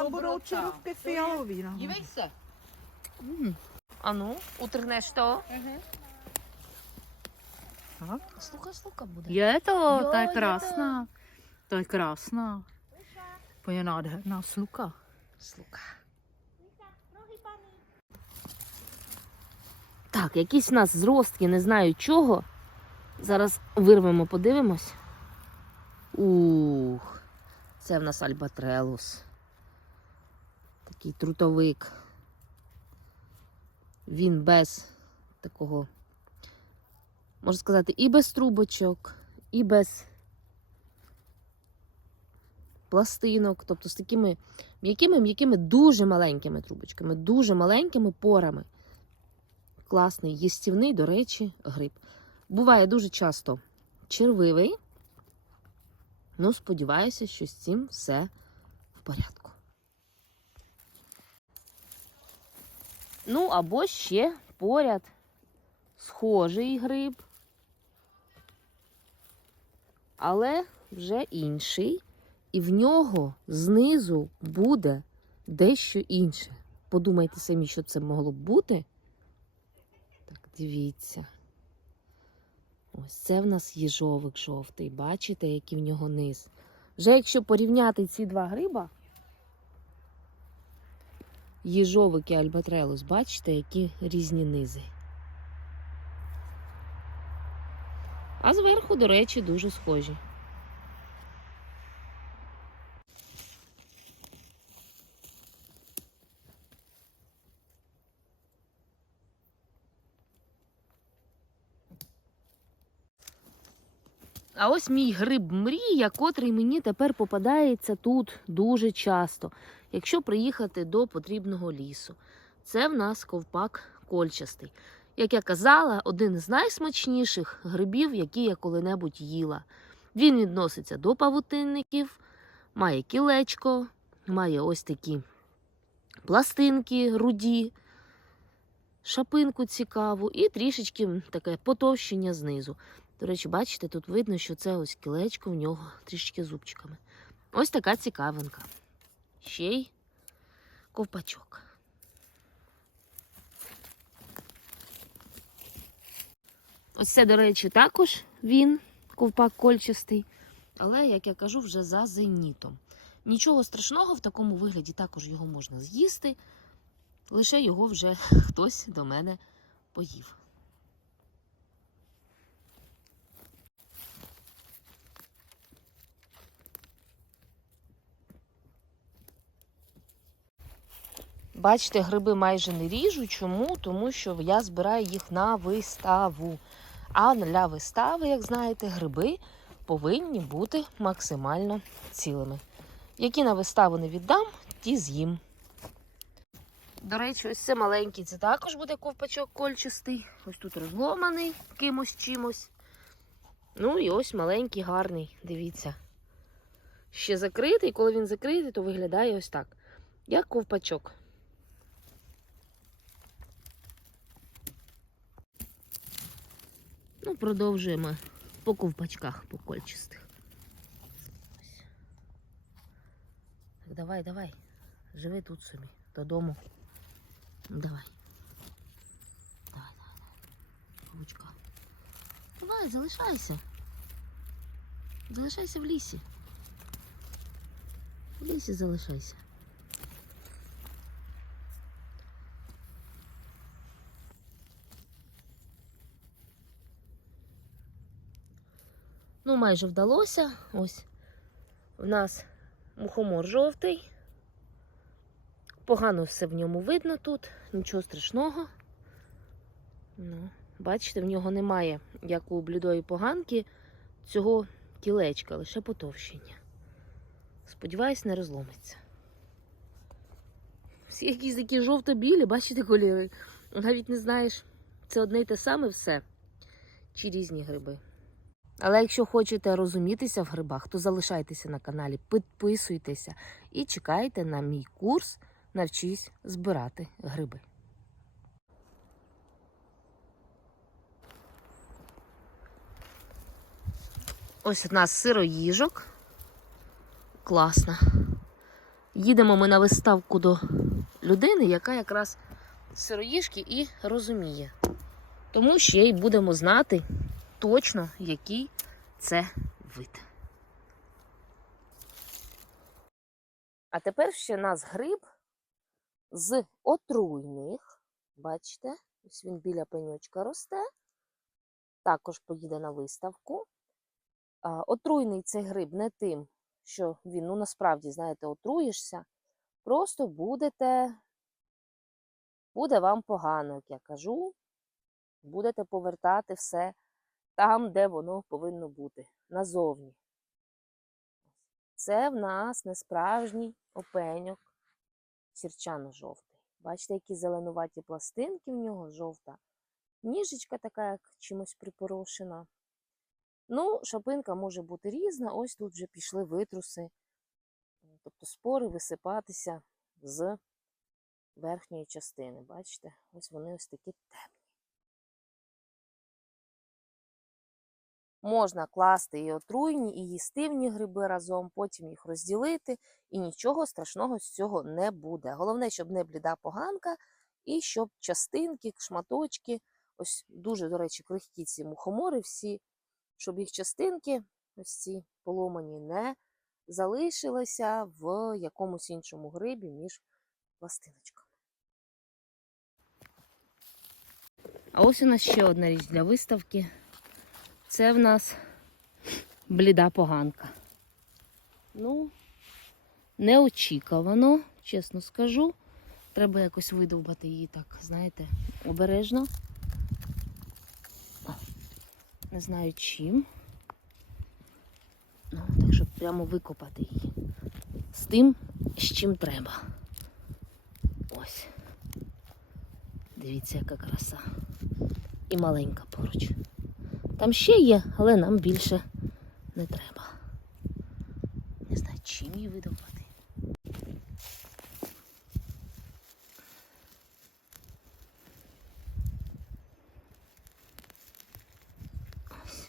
А там fialový. No. Dívej se. Ану, утргнеш то? Tak. Слухай, слука буде. Je to, Jo, to je je to. krásná. To je krásná. To je nádherná sluka. Слука. Так, якісь в нас зростки, не знаю чого. Зараз вирвемо, подивимось. Ух, це в нас альбатрелус. Такий трутовик. Він без такого, можна сказати, і без трубочок, і без пластинок, тобто з такими м'якими, м'якими, дуже маленькими трубочками, дуже маленькими порами. Класний, їстівний, до речі, гриб. Буває дуже часто червивий. Ну, сподіваюся, що з цим все в порядку. Ну, або ще поряд схожий гриб, але вже інший. І в нього знизу буде дещо інше. Подумайте самі, що це могло б бути. Так, дивіться. Ось це в нас їжовик жовтий. Бачите, який в нього низ. Вже якщо порівняти ці два гриба, їжовик і альбатрелус, бачите, які різні низи. А зверху, до речі, дуже схожі. А ось мій гриб мрія, котрий мені тепер попадається тут дуже часто, якщо приїхати до потрібного лісу. Це в нас ковпак кольчастий. Як я казала, один з найсмачніших грибів, які я коли-небудь їла. Він відноситься до павутинників, має кілечко, має ось такі пластинки руді, шапинку цікаву і трішечки таке потовщення знизу. До речі, бачите, тут видно, що це ось кілечко в нього трішки зубчиками. Ось така цікавинка. Ще й ковпачок. Ось це, до речі, також він, ковпак кольчастий. Але, як я кажу, вже за зенітом. Нічого страшного в такому вигляді також його можна з'їсти, лише його вже хтось до мене поїв. Бачите, гриби майже не ріжу. Чому? Тому що я збираю їх на виставу. А для вистави, як знаєте, гриби повинні бути максимально цілими. Які на виставу не віддам, ті з'їм. До речі, ось це маленький, це також буде ковпачок кольчастий. Ось тут розломаний кимось чимось. Ну і ось маленький, гарний, дивіться. Ще закритий, коли він закритий, то виглядає ось так. Як ковпачок. Ну, продовжуємо по ковпачках, по кольчастих. Ось. Так, давай, давай. Живи тут собі, додому. Ну, Давай. Давай, давай, давай. Ручка. Давай, залишайся. Залишайся в лісі. В лісі залишайся. Ну, майже вдалося. Ось в нас мухомор жовтий. Погано все в ньому видно тут, нічого страшного. Ну, бачите, в нього немає, як у блідої поганки, цього кілечка, лише потовщення. Сподіваюсь, не розломиться. Всі якісь такі жовто-білі, бачите кольори. Навіть не знаєш, це одне й те саме все, чи різні гриби. Але якщо хочете розумітися в грибах, то залишайтеся на каналі, підписуйтеся і чекайте на мій курс Навчись збирати гриби. Ось у нас сироїжок. Класна. Їдемо ми на виставку до людини, яка якраз сироїшки і розуміє. Тому ще й будемо знати точно, який це вид. А тепер ще нас гриб з отруйних. Бачите, ось він біля пеньочка росте. Також поїде на виставку. Отруйний цей гриб не тим, що він, ну насправді, знаєте, отруєшся. Просто будете, буде вам погано, як я кажу. Будете повертати все там, де воно повинно бути, назовні. Це в нас не справжній опеньок сірчано-жовтий. Бачите, які зеленуваті пластинки в нього, жовта. Ніжечка така, як чимось припорошена. Ну, шапинка може бути різна. Ось тут вже пішли витруси, тобто спори висипатися з верхньої частини. Бачите, ось вони ось такі темні. Можна класти і отруйні, і їстивні гриби разом, потім їх розділити, і нічого страшного з цього не буде. Головне, щоб не бліда поганка, і щоб частинки, шматочки, ось дуже, до речі, крихкі ці мухомори всі, щоб їх частинки, ось ці поломані, не залишилися в якомусь іншому грибі між пластиночками. А ось у нас ще одна річ для виставки. Це в нас бліда поганка. Ну, неочікувано, чесно скажу. Треба якось видовбати її так, знаєте, обережно. Не знаю чим. Ну, так, щоб прямо викопати її. З тим, з чим треба. Ось. Дивіться, яка краса. І маленька поруч. Там ще є, але нам більше не треба. Не знаю, чим її видовбати. Ось.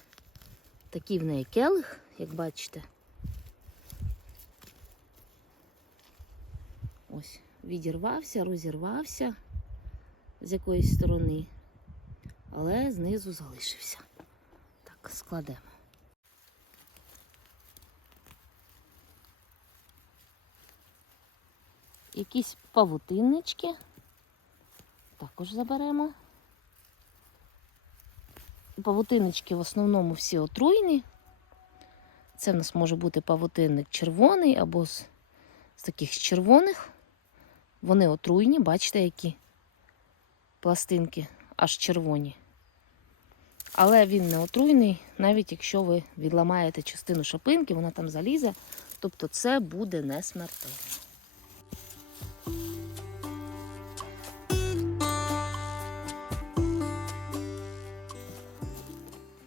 Такий в неї келих, як бачите. Ось, відірвався, розірвався з якоїсь сторони, але знизу залишився. Складемо. Якісь павутиннички. Також заберемо. Павутиннички в основному всі отруйні. Це в нас може бути павутинник червоний або з, з таких червоних. Вони отруйні, бачите, які пластинки аж червоні. Але він не отруйний, навіть якщо ви відламаєте частину шапинки, вона там залізе, тобто це буде не смертельно.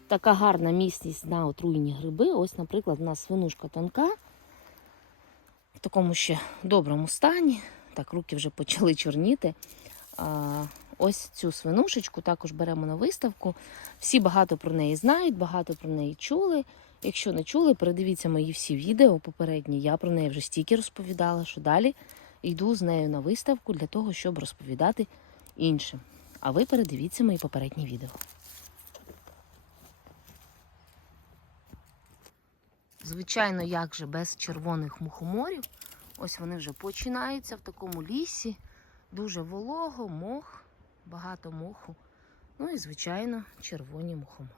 Така гарна міцність на отруйні гриби. Ось, наприклад, у нас свинушка тонка, в такому ще доброму стані. Так, руки вже почали чорніти. Ось цю свинушечку також беремо на виставку. Всі багато про неї знають, багато про неї чули. Якщо не чули, передивіться мої всі відео попередні. Я про неї вже стільки розповідала, що далі йду з нею на виставку для того, щоб розповідати іншим. А ви передивіться мої попередні відео. Звичайно, як же без червоних мухоморів. Ось вони вже починаються в такому лісі. Дуже волого, мох, багато моху. Ну і, звичайно, червоні мухомори.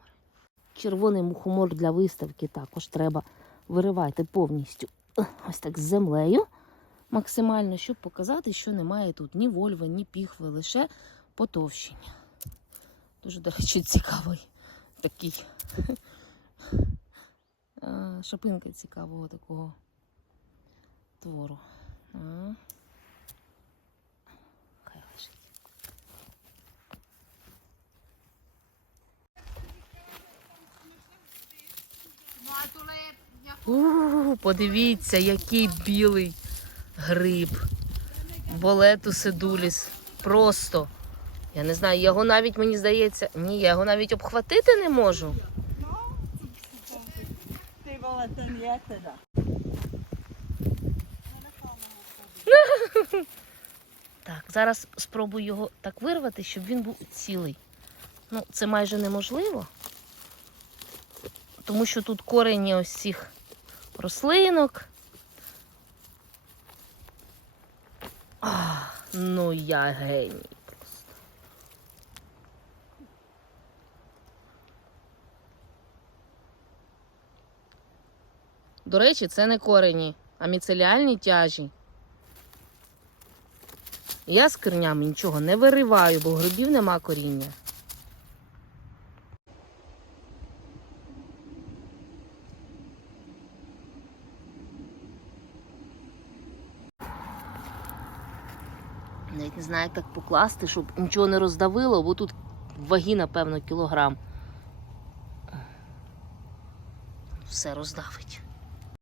Червоний мухомор для виставки також треба виривати повністю ось так з землею максимально, щоб показати, що немає тут ні вольви, ні піхви, лише потовщення. Дуже, до речі, цікавий такий шапинка цікавого такого твору. У, подивіться, який білий гриб. Болетус едуліс. Просто. Я не знаю, його навіть, мені здається, ні, я його навіть обхватити не можу. Так, зараз спробую його так вирвати, щоб він був цілий. Ну, це майже неможливо, тому що тут корені ось цих рослинок. Ну я геній просто. До речі, це не корені, а міцеліальні тяжі. Я з корнями нічого не вириваю, бо грибів нема коріння. Навіть не знаю, як покласти, щоб нічого не роздавило, бо тут ваги, напевно, кілограм. Все роздавить.